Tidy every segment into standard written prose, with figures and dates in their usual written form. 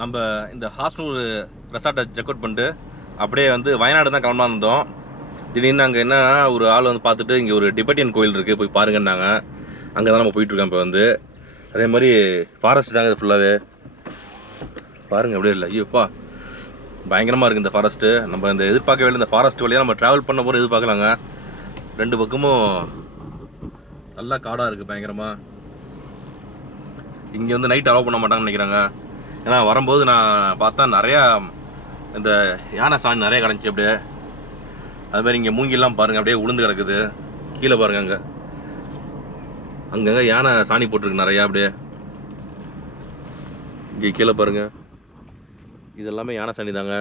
நம்ம இந்த hostel ரெசார்ட்டை check out பண்ணிட்டு அப்படியே வந்து வயநாடு தான் கிளம்பலாம் இருந்தோம். திடீர்னு அங்கே என்ன ஒரு ஆள் வந்து பார்த்துட்டு இங்கே ஒரு டிபெட்டியன் கோயில் இருக்குது போய் பாருங்கன்னாங்க. அங்கே தான் நம்ம போயிட்டுருக்கோம் இப்போ வந்து. அதே மாதிரி ஃபாரஸ்ட் தாங்க இது ஃபுல்லாகவே பாருங்கள். அப்படியே இல்லை ஐயோப்பா பயங்கரமாக இருக்குது இந்த ஃபாரஸ்ட்டு. நம்ம இந்த எதிர்பார்க்கவே இல்லை. இந்த ஃபாரஸ்ட் வழியாக நம்ம ட்ராவல் பண்ண போகிற எதிர்பார்க்கலாங்க. ரெண்டு பக்கமும் நல்லா காடாக இருக்குது பயங்கரமாக. இங்கே வந்து நைட் அலோவ் பண்ண மாட்டாங்கன்னு நினைக்கிறாங்க. ஏன்னா வரும்போது நான் பார்த்தா நிறையா இந்த யானை சாணி நிறைய கிடந்துச்சு அப்படியே. அதுமாதிரி இங்கே மூங்கிலாம் பாருங்கள் அப்படியே உளுந்து கிடக்குது. கீழே பாருங்கள் அங்கே அங்கங்கே யானை சாணி போட்டிருக்கு நிறையா அப்படியே. இங்கே கீழே பாருங்கள் இது எல்லாமே யானை சாணி தாங்க.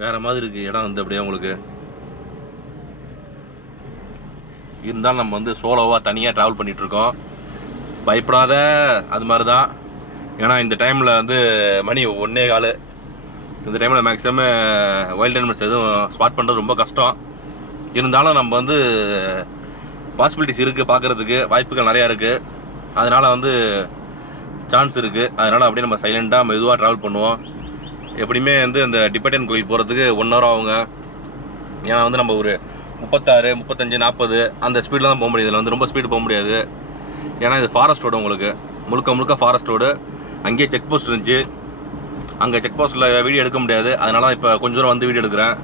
வேறு மாதிரி இருக்குது இடம் வந்து அப்படியே உங்களுக்கு. இருந்தாலும் நம்ம வந்து சோலோவாக தனியாக ட்ராவல் பண்ணிகிட்ருக்கோம். பயப்படாத அது மாதிரி தான். ஏன்னா இந்த டைமில் வந்து மணி 1:15. இந்த டைமில் மேக்ஸிமம் வைல்ட் அனிமல்ஸ் எதுவும் ஸ்பாட் பண்ணுறது ரொம்ப கஷ்டம். இருந்தாலும் நம்ம வந்து பாசிபிலிட்டிஸ் இருக்குது, பார்க்குறதுக்கு வாய்ப்புகள் நிறையா இருக்குது. அதனால் வந்து சான்ஸ் இருக்குது. அதனால் அப்படியே நம்ம சைலண்ட்டாக மெதுவாக ட்ராவல் பண்ணுவோம். எப்படியுமே வந்து இந்த டிபெட்டியன் கோயில் போகிறதுக்கு 1 hour ஆகுங்க. ஏன்னா வந்து நம்ம ஒரு 36, 35, 40 அந்த ஸ்பீடில் தான் போக முடியாது. இதில் வந்து ரொம்ப ஸ்பீடு போக முடியாது. ஏன்னா இது ஃபாரஸ்ட் ரோடு, உங்களுக்கு முழுக்க முழுக்க ஃபாரஸ்ட் ரோடு. அங்கேயே செக் போஸ்ட் இருந்துச்சு. அங்கே செக் போஸ்ட்டில் வீடியோ எடுக்க முடியாது. அதனால் இப்போ கொஞ்சம் தூரம் வந்து வீடியோ எடுக்கிறேன்.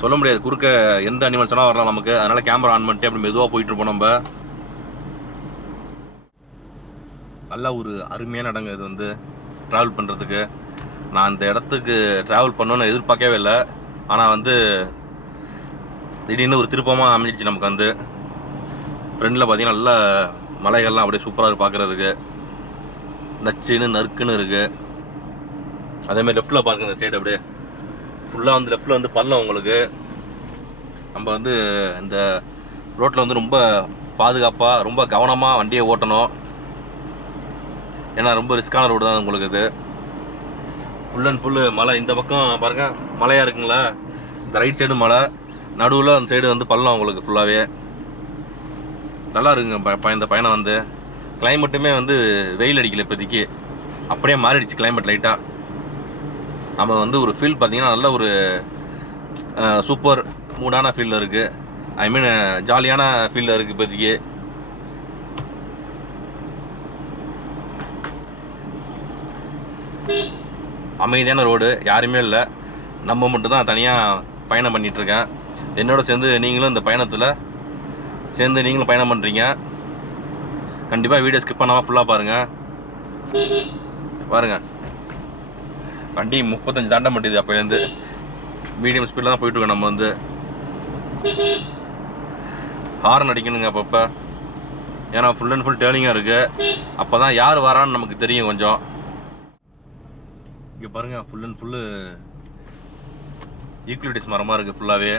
சொல்ல முடியாது குறுக்க எந்த அனிமல்ஸ் வேணால் வரலாம் நமக்கு. அதனால் கேமரா ஆன் பண்ணிட்டு அப்படி மெதுவாக போயிட்டுருப்போம். நம்ம நல்ல ஒரு அருமையான இடங்க இது வந்து ட்ராவல் பண்ணுறதுக்கு. நான் இந்த இடத்துக்கு ட்ராவல் பண்ணணுன்னு எதிர்பார்க்கவே இல்லை. ஆனால் வந்து திடீர்னு ஒரு திருப்பமாக அமைஞ்சிடுச்சு நமக்கு. வந்து ஃப்ரெண்டில் பார்த்தீங்கன்னா நல்ல மலைகள்லாம் அப்படியே சூப்பராக இருக்குது பார்க்குறதுக்கு. நச்சுன்னு நறுக்குன்னு இருக்குது. அதேமாதிரி லெஃப்ட்டில் பாருங்க இந்த சைடு அப்படியே ஃபுல்லாக வந்து லெஃப்ட்டில் வந்து பள்ளம் உங்களுக்கு. நம்ம வந்து இந்த ரோட்டில் வந்து ரொம்ப பாதுகாப்பாக ரொம்ப கவனமாக வண்டியை ஓட்டணும். ஏன்னா ரொம்ப ரிஸ்க்கான ரோடு தான் உங்களுக்கு. இது ஃபுல் அண்ட் ஃபுல்லு மலை. இந்த பக்கம் பாருங்கள் மலையாக இருக்குங்களா. இந்த ரைட் சைடு மலை, நடுவில் அந்த சைடு வந்து பள்ளம் உங்களுக்கு ஃபுல்லாகவே. நல்லா இருக்குங்க இந்த பயணம் வந்து. கிளைமேட்டுமே வந்து வெயில் அடிக்கல இப்போதைக்கு, அப்படியே மாறிடுச்சு கிளைமேட் லைட்டாக. நம்ம வந்து ஒரு ஃபீல் பார்த்தீங்கன்னா நல்ல ஒரு சூப்பர் மூடான ஃபீலில் இருக்குது. ஐ மீன் ஜாலியான ஃபீலில் இருக்குது இப்போதைக்கு. அமைதியான ரோடு, யாருமே இல்லை. நம்ம மட்டும் தான் தனியாக பயணம் பண்ணிகிட்ருக்கேன். என்னோட சேர்ந்து நீங்களும் இந்த பயணத்தில் சேர்ந்து நீங்களும் பயணம் பண்ணுறீங்க. கண்டிப்பாக வீடியோ ஸ்கிப் பண்ணாமல் ஃபுல்லாக பாருங்கள். வண்டி 35 தாண்ட மாட்டேது. அப்போலேருந்து மீடியம் ஸ்பீடில் தான் போயிட்டுருக்கோம். நம்ம வந்து ஹார்ன் அடிக்கணுங்க அப்பப்போ. ஏன்னா ஃபுல் அண்ட் ஃபுல் டேர்னிங்காக இருக்குது. அப்போ தான் யார் வரான்னு நமக்கு தெரியும் கொஞ்சம். இங்கே பாருங்கள் ஃபுல் அண்ட் ஃபுல்லு யூக்லிப்டஸ் மரமாக இருக்குது ஃபுல்லாகவே.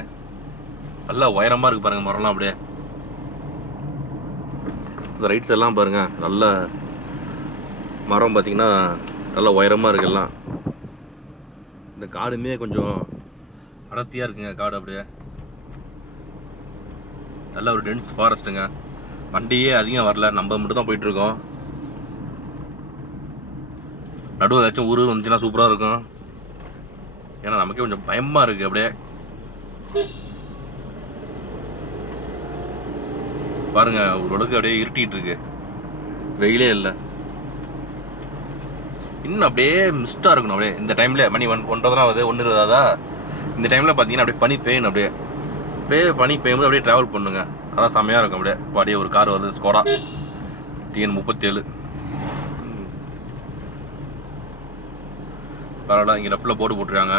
நல்லா உயரமாக இருக்குது பாருங்கள் மரம்லாம் அப்படியே. இந்த ரைட்ஸ் எல்லாம் பாருங்கள் நல்ல மரம் பார்த்திங்கன்னா நல்லா உயரமாக இருக்குது எல்லாம். இந்த காடுமே கொஞ்சம் அடர்த்தியாக இருக்குங்க காடு அப்படியே. நல்ல ஒரு டென்ஸ் ஃபாரஸ்ட்டுங்க. வண்டியே அதிகம் வரல, நம்ம மட்டும் தான் போயிட்டுருக்கோம். நடுவில் ஏதாச்சும் ஊர் வந்துச்சுன்னா சூப்பராக இருக்கும். ஏன்னா நமக்கே கொஞ்சம் பயமாக இருக்குது அப்படியே. பாருங்க ஓரளவுக்கு அப்படியே இருட்டிகிட்டு இருக்கு, வெயிலே இல்லை. இன்னும் அப்படியே மிஸ்டாக இருக்கணும் அப்படியே. இந்த டைமில் மணி 1:30 ஆகுது, 1:20. இந்த டைமில் பார்த்தீங்கன்னா அப்படியே பனி பெய்யணும். அப்படியே பனி பெய்யும்போது அப்படியே ட்ராவல் பண்ணுங்க. அதான் செம்மையாக இருக்கும் அப்படியே. அப்படியே ஒரு கார் வருது, ஸ்கோடா TN37. பரவாயில்ல, இங்கே லெஃப்டில் போர்டு போட்டுருக்காங்க.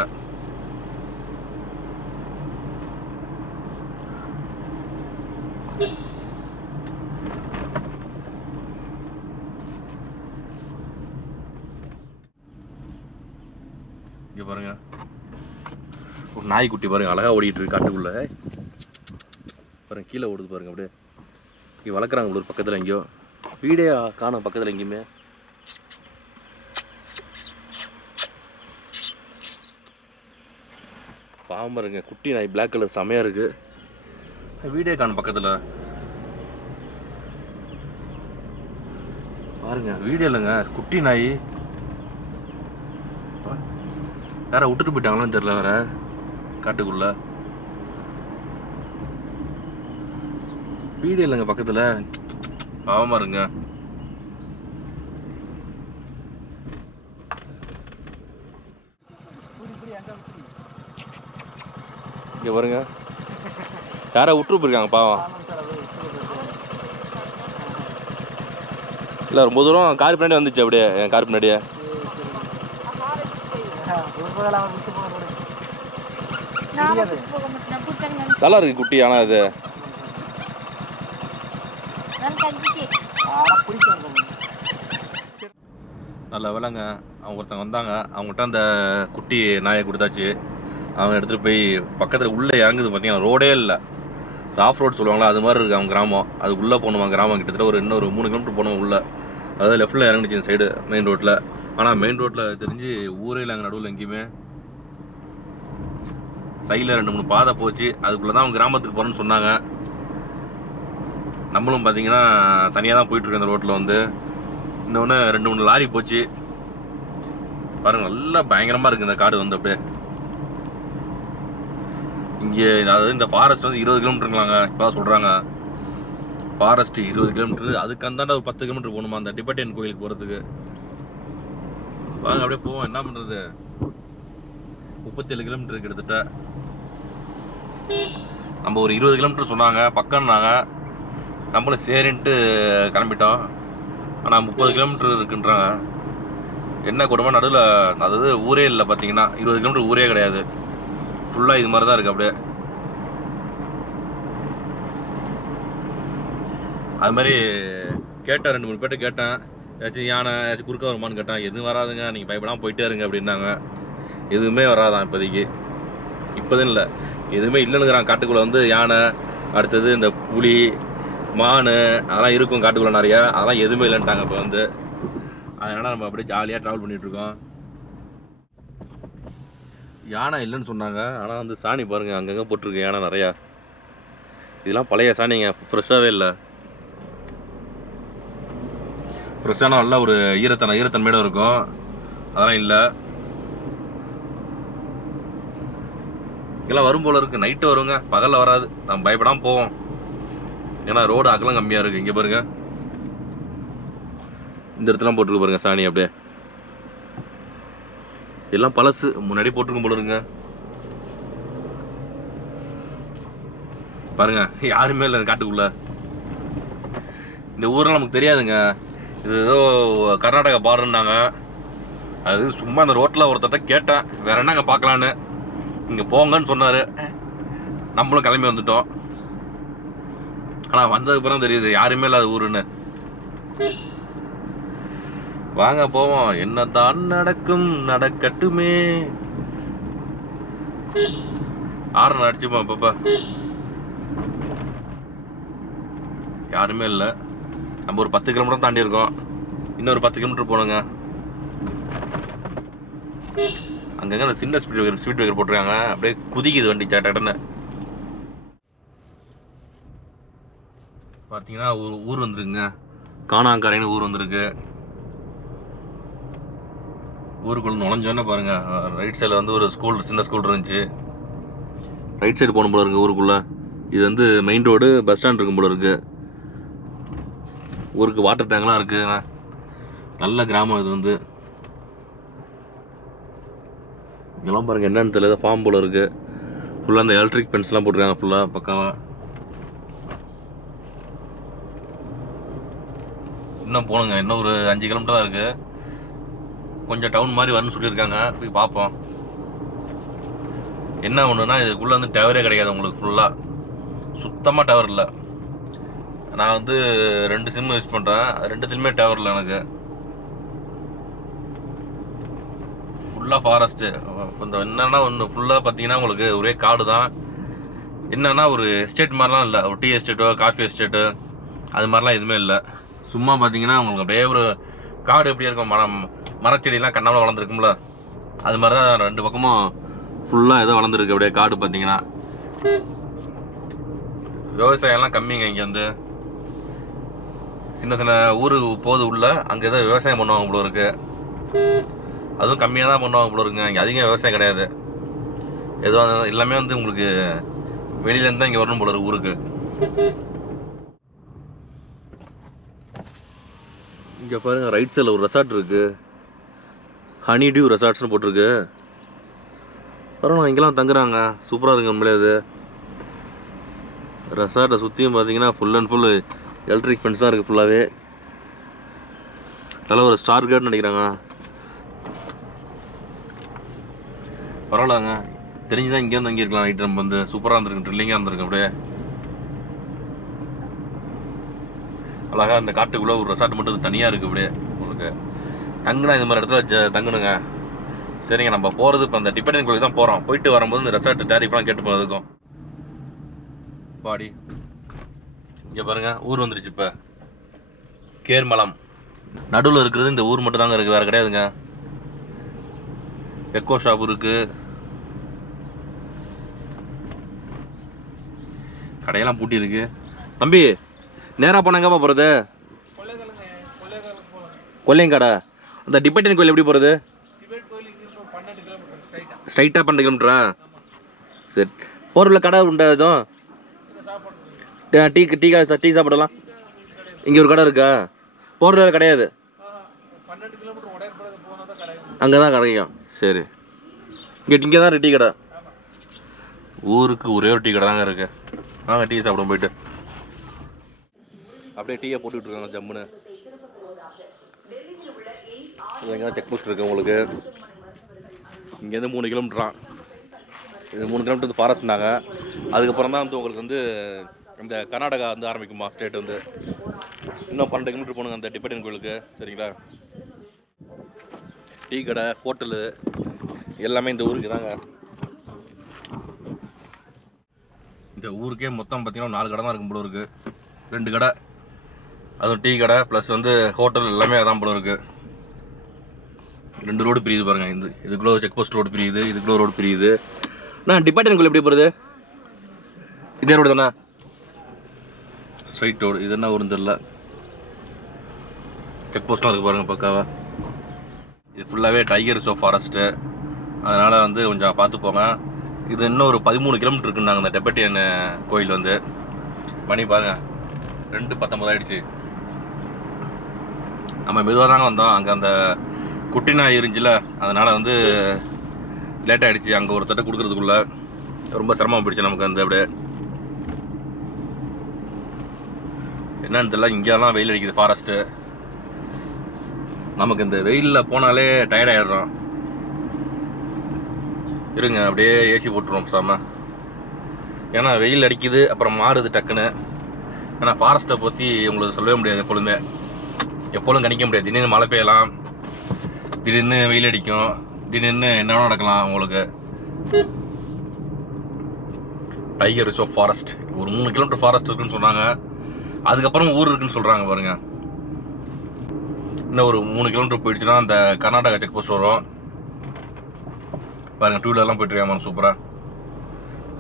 இங்கே பாருங்க ஒரு நாய்க்குட்டி பாருங்க அழகாக ஓடிட்டு இருக்கு காட்டுக்குள்ளே. பாருங்க கீழே ஓடுது பாருங்க அப்படியே. இங்கே வளர்க்குறாங்க ஒரு பக்கத்தில். எங்கேயோ வீடே காணும் பக்கத்தில் எங்கேயுமே. பாவம் இருங்க குட்டி நாய், பிளாக் கலர் செமையாக இருக்குது. வீடே காணும் பக்கத்தில். பாருங்க வீடியோ இல்லைங்க, குட்டி நாய் வேற விட்டுட்டு போயிட்டாங்களான்னு தெரியல, வேற காட்டுக்குள்ள வீடியோ இல்லைங்க பக்கத்துல, பாவமா இருங்க. இங்க பாருங்க யாரா விட்டுட்டு போயிருக்காங்க பாவம். இல்லை ரொம்ப தூரம் கார் பின்னாடி வந்துச்சு, அப்படியே என் கார் பின்னாடியே. நல்லா இருக்கு குட்டி, ஆனால் இது நல்ல வேலைங்க. அவங்க ஒருத்தவங்க வந்தாங்க, அவங்ககிட்ட அந்த குட்டி நாயை கொடுத்தாச்சு. அவங்க எடுத்துகிட்டு போய் பக்கத்தில் உள்ளே இறங்குது பார்த்தீங்கன்னா, ரோடே இல்லை, ஆஃப் ரோட் சொல்லுவாங்களா அது மாதிரி இருக்குது அவங்க கிராமம். அது உள்ளே போகணுமா கிராமம், கிட்டத்தட்ட ஒரு இன்னொரு 3 கிலோமீட்டர் போகணும் உள்ளே. அதாவது லெஃப்ட்டில் இறங்குச்சு சைடு மெயின் ரோட்டில். ஆனால் மெயின் ரோட்டில் தெரிஞ்சு ஊரே இல்லை அங்கே நடுவில் எங்கேயுமே. சைடில் 2-3 பாதை போச்சு, அதுக்குள்ளே தான் அவங்க கிராமத்துக்கு போகிறேன்னு சொன்னாங்க. நம்மளும் பார்த்தீங்கன்னா தனியாக தான் போயிட்டுருக்கோம் அந்த ரோட்டில் வந்து. இன்னொன்று 2-3 லாரி போச்சு பாருங்கள். நல்லா பயங்கரமாக இருக்குது இந்த காடு வந்து. அப்படியே இங்கே அதாவது இந்த ஃபாரஸ்ட் வந்து 20 கிலோமீட்டருங்களாங்க இப்போ தான் சொல்கிறாங்க. ஃபாரஸ்ட்டு 20 கிலோமீட்டரு, அதுக்கு அந்தாண்ட ஒரு 10 கிலோமீட்டர் போகணுமா அந்த டிபெட்டியன் கோயிலுக்கு போகிறதுக்கு. வாங்க அப்படியே போவோம், என்ன பண்ணுறது. 37 கிலோமீட்டர் கிட்டத்தட்ட. நம்ம ஒரு 20 கிலோமீட்டர் சொன்னாங்க பக்கம்னாங்க, நம்மளும் சரின்ட்டு கிளம்பிட்டோம். ஆனால் 30 கிலோமீட்டர் இருக்குன்றாங்க. என்ன கொடுமை, நடுவில் அதாவது ஊரே இல்லை பார்த்தீங்கன்னா. 20 கிலோமீட்டர் ஊரே கிடையாது, ஃபுல்லாக இது மாதிரி தான் இருக்குது அப்படியே. அது மாதிரி கேட்டேன், 2-3 பேர்ட்ட கேட்டேன், ஏதாச்சும் யானை ஏதாச்சும் குறுக்க வருமானு கேட்டேன். எதுவும் வராதுங்க, நீங்கள் பயப்படாமல் போயிட்டே இருங்க அப்படின்னாங்க. எதுவுமே வராதான் இப்போதைக்கு. இப்போதும் இல்லை, எதுவுமே இல்லைன்னுங்கிறான் காட்டுக்குள்ளே வந்து. யானை, அடுத்தது இந்த புலி, மான் அதெல்லாம் இருக்கும் காட்டுக்குள்ளே நிறையா, அதெல்லாம் எதுவுமே இல்லைன்ட்டாங்க இப்போ வந்து. அதனால் நம்ம அப்படியே ஜாலியாக ட்ராவல் பண்ணிகிட்ருக்கோம். யானை இல்லைன்னு சொன்னாங்க, ஆனால் வந்து சாணி பாருங்கள் அங்கங்கே போட்டிருக்கு யானை நிறையா. இதெல்லாம் பழைய சாணிங்க, ஃப்ரெஷ்ஷாகவே இல்லை. ஃப்ரெஷ்ஷான நல்லா ஒரு ஈரத்தன்மையோடு இருக்கும், அதெல்லாம் இல்லை. இதெல்லாம் வரும் போல இருக்குது, நைட்டு வருங்க, பகலில் வராது. நம்ம பயப்படாமல் போவோம், ஏன்னா ரோடு அகலம் கம்மியாக இருக்குது. இங்கே பாருங்க இந்த இடத்துலாம் போட்டிருக்கு பாருங்க சாணி. அப்படியே எல்லாம் பழசு, முன்னாடி போட்டிருக்கும் போல இருங்க. பாருங்க யாருமே இல்லை காட்டுக்குள்ள. இந்த ஊரெல்லாம் நமக்கு தெரியாதுங்க, இது ஏதோ கர்நாடகா பார்டர்னாங்க. அது சும்மா இந்த ரோட்டில் ஒருத்தட்ட கேட்டேன் வேற என்னங்க பார்க்கலான்னு, இங்கே போங்கன்னு சொன்னார். நம்மளும் கிளம்பி வந்துட்டோம். ஆனால் வந்ததுக்கப்புறம் தெரியுது யாருமே இல்லாத ஊருன்னு. வாங்க போவோம், என்னதான் நடக்கும் நடக்கட்டுமே. ஆரன் அடிச்சுப்போம் அப்பப்ப. யாருமே இல்லை. நம்ம ஒரு 10 கிலோமீட்டர் தாண்டி இருக்கோம், இன்னொரு 10 கிலோமீட்டர் போகணுங்க. அங்கங்க அந்த சின்ன ஸ்பீட் பிரேக்கர் போட்டிருக்காங்க, அப்படியே குதிக்குது வண்டி சட்டன்னு. பார்த்தீங்கன்னா ஒரு ஊர் வந்துருக்குங்க, காணாங்கரைன்னு ஊர் வந்திருக்கு. ஊருக்குள்ள நுழைஞ்சோன்னே பாருங்க, ரைட் சைடில் வந்து ஒரு ஸ்கூல், சின்ன ஸ்கூல் இருந்துச்சு. ரைட் சைடு போகணும் போல இருக்கு ஊருக்குள்ள. இது வந்து மெயின் ரோடு, பஸ் ஸ்டாண்ட் இருக்கும் போல இருக்கு. ஊருக்கு வாட்டர் டேங்க்லாம் இருக்கு, நல்ல கிராமம் இது வந்து. இதெல்லாம் பாருங்க என்னன்னு தெரியல, ஃபார்ம் போல இருக்கு. ஃபுல்லாக அந்த எலக்ட்ரிக் பென்ஸ்லாம் போட்டிருக்காங்க ஃபுல்லாக பக்காவா. இன்னும் போகணுங்க, இன்னும் ஒரு 5 கிலோமீட்டர் தான் இருக்குது. கொஞ்சம் டவுன் மாதிரி வரணும்னு சொல்லியிருக்காங்க, போய் பார்ப்போம். என்ன ஒன்றுனா இதுக்குள்ளே வந்து டவரே கிடைக்காது உங்களுக்கு, ஃபுல்லாக சுத்தமாக டவர் இல்லை. நான் வந்து 2 சிம் யூஸ் பண்ணுறேன், 2த்துலையுமே டவர் இல்லை எனக்கு. ஃபுல்லாக ஃபாரஸ்ட்டு. இந்த என்னென்னா ஒன்று ஃபுல்லாக பார்த்தீங்கன்னா உங்களுக்கு ஒரே காடு தான். என்னென்னா ஒரு எஸ்டேட் மாதிரிலாம் இல்லை, ஒரு டீ எஸ்டேட்டோ காஃபி எஸ்டேட்டு அது மாதிரிலாம் எதுவுமே இல்லை. சும்மா பார்த்தீங்கன்னா உங்களுக்கு அப்படியே ஒரு காடு எப்படி இருக்கும், மரச்செடியெலாம் கண்ணாமல் வளர்ந்துருக்கும்ல, அது மாதிரி தான் 2 பக்கமும் ஃபுல்லாக ஏதோ வளர்ந்துருக்கு அப்படியே காடு. பார்த்தீங்கன்னா விவசாயம்லாம் கம்மிங்க இங்கே வந்து. சின்ன சின்ன ஊர் போகுது உள்ள, அங்கே ஏதோ விவசாயம் பண்ணுவாங்க போல இருக்கு. அதுவும் கம்மியாக தான் பண்ணுவாங்க போல இருக்குங்க. இங்கே அதிகம் விவசாயம் கிடையாது. ஏதோ எல்லாமே வந்து உங்களுக்கு வெளியிலேருந்து தான் இங்கே வரணும் போல இருக்கு ஊருக்கு. இங்கே பாருங்கள், ரைட் சைடில் ஒரு ரெசார்ட் இருக்குது. ஹனி டியூ ரெசார்ட்ஸ்னு போட்டிருக்கு. பரவாயில்ல, இங்கெல்லாம் தங்குறாங்க. சூப்பராக இருக்குது உண்மையிலே. அது ரெசார்ட்டை சுற்றியும் பார்த்தீங்கன்னா full and full electric fence தான் இருக்குது ஃபுல்லாகவே. நல்ல ஒரு ஸ்டார் கார்டுன்னு நினைக்கிறாங்க. பரவாயில்லங்க, தெரிஞ்சுதான் இங்கேருந்து தங்கியிருக்கலாம். நைட்டு நம்ம வந்து சூப்பராக இருந்திருக்கு, ட்ரில்லிங்காக இருந்திருக்கு. அப்படியே அழகாக இந்த காட்டுக்குள்ளே ஒரு ரெசார்ட் மட்டும் தனியாக இருக்குது. அப்படியே உங்களுக்கு தங்குனா இந்த மாதிரி இடத்துல தங்கணுங்க. சரிங்க, நம்ம போகிறது இப்போ அந்த டிபெண்டன் கோயிலுக்கு தான் போகிறோம். போயிட்டு வரும்போது இந்த ரெசார்ட் டேரிஃப்லாம் கேட்டு போகிறதுக்கும் பாடி. இங்கே பாருங்கள், ஊர் வந்துருச்சு. இப்போ கேர்மலம் நடுவில் இருக்கிறது இந்த ஊர் மட்டும் தாங்க இருக்குது, வேறு கிடையாதுங்க. எக்கோ ஷாப் இருக்குது, கடையெல்லாம் பூட்டி இருக்கு. தம்பி, நேராக போனால் எங்கேப்பா போகிறது? கொல்லையங்காடா. அந்த டிபெண்டன் கோயில் எப்படி போகிறது? ஸ்ட்ரைட்டாக 12 கிலோமீட்டரா? சரி, போகிறதுல கடை உண்டா எதுவும்? டீ சாப்பிடலாம். இங்கே ஒரு கடை இருக்கா? போகிறதுல கிடையாது, அங்கே தான் கிடைக்கும். சரி, இங்கே தான் டீ கடை. ஊருக்கு ஒரே ஒரு டீ கடை தாங்க இருக்கு. வாங்க டீ சாப்பிடும் போயிட்டு. அப்படியே டீயை போட்டுக்கிட்டு இருக்காங்க ஜம்முன்னு. எங்கே செக் போஸ்ட் இருக்கு உங்களுக்கு. இங்கேருந்து 3 கிலோமீட்டரான். இது 3 கிலோமீட்டர் ஃபாரஸ்ட்னாங்க. அதுக்கப்புறம் தான் வந்து உங்களுக்கு வந்து இந்த கர்நாடகா வந்து ஆரம்பிக்குமா ஸ்டேட் வந்து. இன்னும் 12 கிலோமீட்டர் போகணுங்க அந்த டிபெண்டன் கோயிலுக்கு. சரிங்களா? டீ கடை, ஹோட்டலு எல்லாமே இந்த ஊருக்கு தாங்க. இந்த ஊருக்கே மொத்தம் பார்த்தீங்கன்னா 4 கடை தான் இருக்கும் போல இருக்குது. 2 கடை, அதுவும் டீ கடை ப்ளஸ் வந்து ஹோட்டல் எல்லாமே அதான் போல இருக்குது. 2 ரோடு பிரியுது பாருங்கள். இதுக்குள்ள செக் போஸ்ட் ரோடு பிரியுது, இதுக்குள்ள ரோடு பிரியுது. நான் டிபெண்டன் கோயில் எப்படி போகிறது? இதே ரோடு தானே? Straight road. இது என்ன ஊருன்னு தெரியல. செக் போஸ்ட்லாம் இருக்குது பாருங்கள் பக்காவா. இது ஃபுல்லாகவே டைகர் ரிசர்வ் ஃபாரஸ்ட்டு, அதனால் வந்து கொஞ்சம் பார்த்து போங்க. இது இன்னும் ஒரு 13 கிலோமீட்டர் இருக்குன்னாங்க இந்த டிபெட்டியன் கோயில் வந்து. மணி பாருங்கள் 2:19 ஆகிடுச்சு. நம்ம மெதுவாக தாங்க வந்தோம். அங்கே அந்த குட்டி நாய் இருந்துச்சுல, அதனால் வந்து லேட் ஆகிடுச்சு. அங்கே ஒரு தட்டை கொடுக்குறதுக்குள்ள ரொம்ப சிரமம் போயிடுச்சு நமக்கு. அந்த அப்படியே என்னன்னு தெரியல, இங்கெல்லாம் வெயில் அடிக்குது ஃபாரஸ்ட்டு. நமக்கு இந்த வெயிலில் போனாலே டயர்ட் ஆகிடுறோம். இருங்க, அப்படியே ஏசி போட்டுருவோம் சாம. ஏன்னா வெயில் அடிக்குது, அப்புறம் மாறுது டக்குன்னு. ஏன்னா ஃபாரஸ்ட்டை பற்றி உங்களுக்கு சொல்லவே முடியாது. எப்பொழுதும் கணிக்க முடியாது. திடீர்னு மழை பெய்யலாம், திடீர்னு வெயில் அடிக்கும், திடீர்னு என்ன நடக்கலாம் உங்களுக்கு. டைகர் ரிசர்வ் ஃபாரஸ்ட் ஒரு 3 கிலோமீட்டர் ஃபாரஸ்ட் இருக்குன்னு சொன்னாங்க. அதுக்கப்புறம் ஊர் இருக்குன்னு சொல்கிறாங்க பாருங்க. இன்னும் ஒரு 3 கிலோமீட்டர் போயிடுச்சுன்னா அந்த கர்நாடகா செக் போஸ்ட் வரும் பாருங்கள். 2 வீலர்லாம் போயிட்டுருக்காங்க சூப்பராக.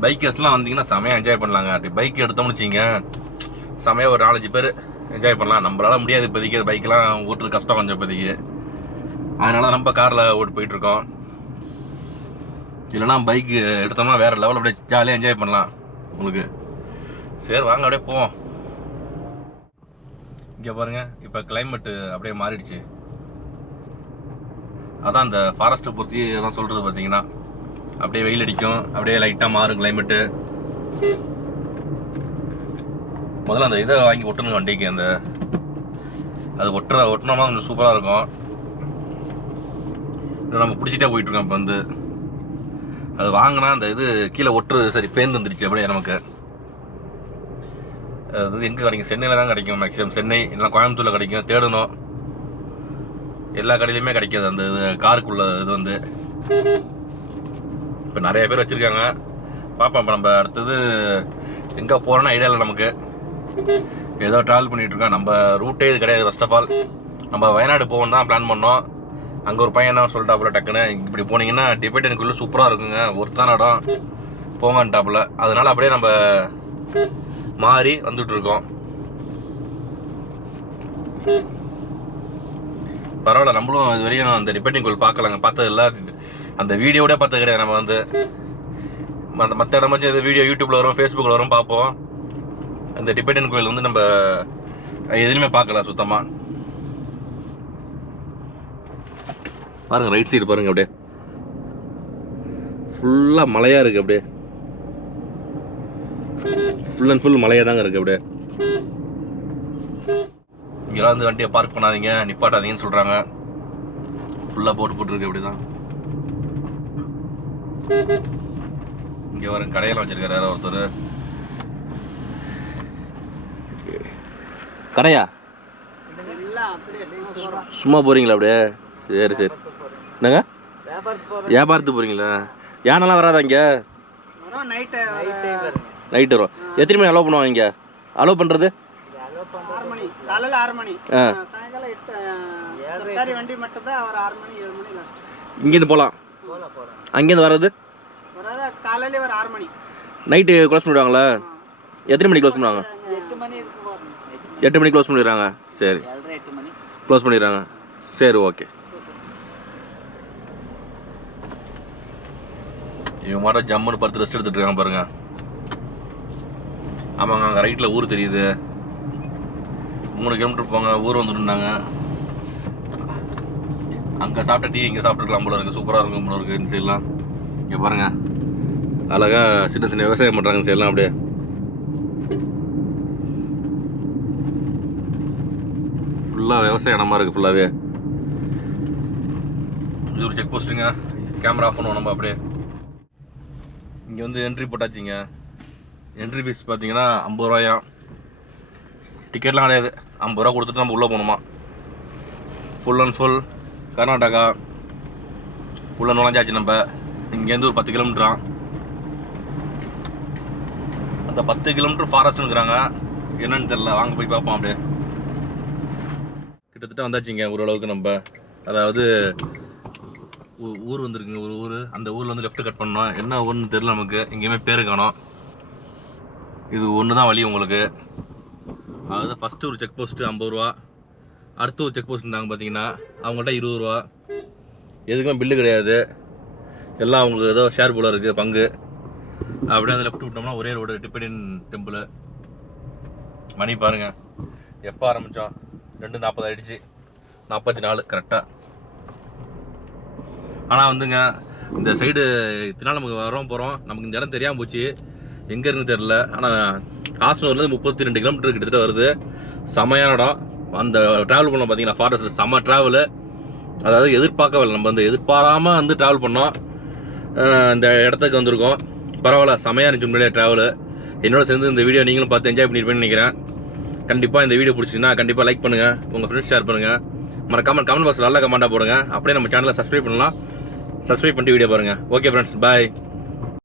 பைக்கர்ஸ்லாம் வந்தீங்கன்னா செமையாக என்ஜாய் பண்ணலாங்க. அப்படி பைக் எடுத்தோம்னு வச்சிங்க, செமையாக ஒரு 4-5 பேர் என்ஜாய் பண்ணலாம். நம்மளால முடியாது இப்போதைக்கு, பைக்கெலாம் ஓட்டுறது கஷ்டம் கொஞ்சம் இப்போதைக்கு. அதனால நம்ம காரில் ஓட்டு போயிட்டுருக்கோம். இல்லைனா பைக் எடுத்தோம்னா வேறு லெவலில் அப்படியே ஜாலியாக என்ஜாய் பண்ணலாம் உங்களுக்கு. சரி வாங்க அப்படியே போவோம். இங்கே பாருங்கள், இப்போ கிளைமேட்டு அப்படியே மாறிடுச்சு. அதான் அந்த ஃபாரஸ்ட்டை பொறுத்தி தான் சொல்கிறது. பார்த்தீங்கன்னா அப்படியே வெயில் அடிக்கும், அப்படியே லைட்டாக மாறும் கிளைமேட்டு. முதல்ல அந்த இதை வாங்கி ஒட்டணும் வண்டிக்கு. அந்த அது ஒட்டினோம்னா கொஞ்சம் சூப்பராக இருக்கும். இதை நம்ம பிடிச்சிட்டே போயிட்டுருக்கோம். இப்போ வந்து அது வாங்கினா அந்த இது கீழே ஒட்டுறது சரி பேர்ந்து வந்துடுச்சு அப்படியே நமக்கு. அது எங்கே கிடைக்கும்? சென்னையில் தான் கிடைக்கும் மேக்ஸிமம். சென்னை இல்லைனா கோயம்புத்தூரில் கிடைக்கும். தேடணும், எல்லா கடையிலையுமே கிடைக்காது அந்த இது காருக்குள்ள இது வந்து. இப்போ நிறைய பேர் வச்சுருக்காங்க. பார்ப்போம். இப்போ நம்ம அடுத்தது எங்கே போகிறோன்னா ஐடியா இல்லை நமக்கு. ஏதோ ட்ராவல் பண்ணிகிட்ருக்கோம். நம்ம ரூட்டே இது கிடையாது. ஃபர்ஸ்ட் ஆஃப் ஆல் நம்ம வயநாடு போகணும் தான் பிளான் பண்ணோம். அங்கே ஒரு பையன் என்ன சொல்லிட்டாப்புல, டக்குன்னு இப்படி போனீங்கன்னா டிபெண்டனுக்குள்ளே சூப்பராக இருக்குங்க, ஒருத்தான இடம் போங்கன்ட்டாப்புல. அதனால் அப்படியே நம்ம மாறி வந்துட்டுருக்கோம். பரவாயில்ல, நம்மளும் இது வரையும் அந்த டிபெண்டிங் கோயில் பார்க்கலாங்க. பார்த்தது இல்லை, அந்த வீடியோட பார்த்தது கிடையாது. நம்ம வந்து மற்ற இடமாச்சும் இது வீடியோ யூடியூப்ல வரும், ஃபேஸ்புக்கில் வரும், பார்ப்போம். அந்த டிபெண்டிங் கோயில் வந்து நம்ம எதுலையுமே பார்க்கல சுத்தமாக. பாருங்க ரைட் சைடு பாருங்க, அப்படியே ஃபுல்லாக மலையாக இருக்குது. அப்படியே ஃபுல் அண்ட் ஃபுல் மலையாக தாங்க இருக்குது. அப்படியே இங்கெல்லாம் வந்து வண்டியை பார்க் பண்ணாதீங்க, நிப்பாட்டாதீங்கன்னு சொல்கிறாங்க. ஃபுல்லாக போட்டுருக்கு. அப்படி தான் இங்கே வர கடையெல்லாம் வச்சிருக்காரு யாரோ ஒருத்தர். கடையா? சும்மா போகிறீங்களா அப்படியே? சரி சரி. என்னங்க வியாபாரத்துக்கு போகிறீங்களா? யானெல்லாம் வராதா இங்கே? நைட்டு வரும். எத்தனை மணி அலோவ் பண்ணுவாங்க இங்கே? அலோவ் பண்ணுறது இங்கேருந்து போகலாம். அங்கேருந்து வர்றது நைட்டு க்ளோஸ் பண்ணிவிடுவாங்களா? எத்தனை மணிக்கு க்ளோஸ் பண்ணுவாங்க? 8 மணிக்கு க்ளோஸ் பண்ணிடுறாங்க. சரி, க்ளோஸ் பண்ணிடுறாங்க. சரி, ஓகே. இவங்க மட்டும் ஜம்முன்னு படுத்து ரெஸ்ட் எடுத்துட்டு இருக்காங்க பாருங்க. ஆமாங்க, அங்கே ரைட்டில் ஊர் தெரியுது. 3 கிலோமீட்டர் போங்க, ஊர் வந்துருந்தாங்க. அங்கே சாப்பிட்ட டீ இங்கே சாப்பிட்டுருக்கலாம் போல இருக்குது. சூப்பராக இருக்கும் போல இருக்குது இந்த சைட்லாம். இங்கே பாருங்கள், அழகாக சின்ன சின்ன விவசாயம் பண்ணுறாங்க இந்த சைட்லாம். அப்படியே ஃபுல்லாக விவசாய இடமா இருக்குது ஃபுல்லாகவே. இது ஒரு செக் போஸ்ட்டுங்க. கேமரா ஆஃப் பண்ணுவோம் நம்ம. அப்படியே இங்கே வந்து என்ட்ரி போட்டாச்சுங்க. என்ட்ரி ஃபீஸ் பார்த்தீங்கன்னா 50 ரூபாயா. டிக்கெட்லாம் கிடையாது, 50 ரூபா கொடுத்துட்டு நம்ம உள்ளே போகணுமா. ஃபுல் அண்ட் ஃபுல் கர்நாடகா உள்ள நுழைஞ்சாச்சு நம்ம. இங்கேருந்து ஒரு 10 கிலோமீட்டரா. அந்த 10 கிலோமீட்டர் ஃபாரஸ்ட்டுங்கிறாங்க, என்னன்னு தெரியல. வாங்க போய் பார்ப்போம். அப்படியே கிட்டத்தட்ட வந்தாச்சுங்க ஓரளவுக்கு நம்ம. அதாவது ஊர் வந்துருக்குங்க, ஒரு ஊர். அந்த ஊரில் வந்து லெஃப்ட் கட் பண்ணோம். என்ன ஊர்னு தெரியல நமக்கு, எங்கேயுமே பேரு காணோம். இது ஒன்று தான் வழி உங்களுக்கு. அதாவது ஃபஸ்ட்டு ஒரு செக் போஸ்ட்டு 50 ரூபா. அடுத்து ஒரு செக் போஸ்ட் இருந்தாங்க பார்த்தீங்கன்னா, அவங்கள்ட்ட 20 ரூபா. எதுக்குமே பில்லு கிடையாது. எல்லாம் அவங்களுக்கு ஏதோ ஷேர் போல இருக்குது, பங்கு. அப்படியே அந்த லெஃப்ட் விட்டோம்னா ஒரே ரோடு, டிபெண்டின் டெம்பிள். மணி பாருங்கள், எப்போ ஆரம்பித்தோம்? 2:40 ஆகிடுச்சு. 44 கரெக்டாக. ஆனால் வந்துங்க, இந்த சைடு இத்தனை நாள் நமக்கு வரோம் போகிறோம், நமக்கு இந்த இடம் தெரியாமல் போச்சு, எங்கே இருக்குன்னு தெரில. ஆனால் ஹாசனூர்லேருந்து 32 கிலோமீட்டர் கிட்டத்தட்ட வருது. செமையான இடம். அந்த ட்ராவல் பண்ணோம் பார்த்தீங்கன்னா, ஃபாரஸ்ட்டில் செம்ம ட்ராவலு. அதாவது எதிர்பார்க்கவில்லை, நம்ம வந்து எதிர்பாராமல் வந்து ட்ராவல் பண்ணோம். இந்த இடத்துக்கு வந்திருக்கோம். பரவாயில்ல, செமையாக இருந்துச்சு முன்னாடியே ட்ராவலு. என்னோட சேர்ந்து இந்த வீடியோ நீங்களும் பார்த்து என்ஜாய் பண்ணியிருப்பேன்னு நினைக்கிறேன். கண்டிப்பாக இந்த வீடியோ பிடிச்சிங்கன்னா கண்டிப்பாக லைக் பண்ணுங்கள், உங்கள் ஃப்ரெண்ட்ஸ் ஷேர் பண்ணுங்கள். மறக்காமல் கமெண்ட் பாக்ஸில் நல்ல கமெண்ட்டாக போடுங்க. அப்படியே நம்ம சேனலை சப்ஸ்கிரைப் பண்ணலாம். சப்ஸ்கிரைப் பண்ணிட்டு வீடியோ பாருங்கள். ஓகே ஃப்ரெண்ட்ஸ், பாய்.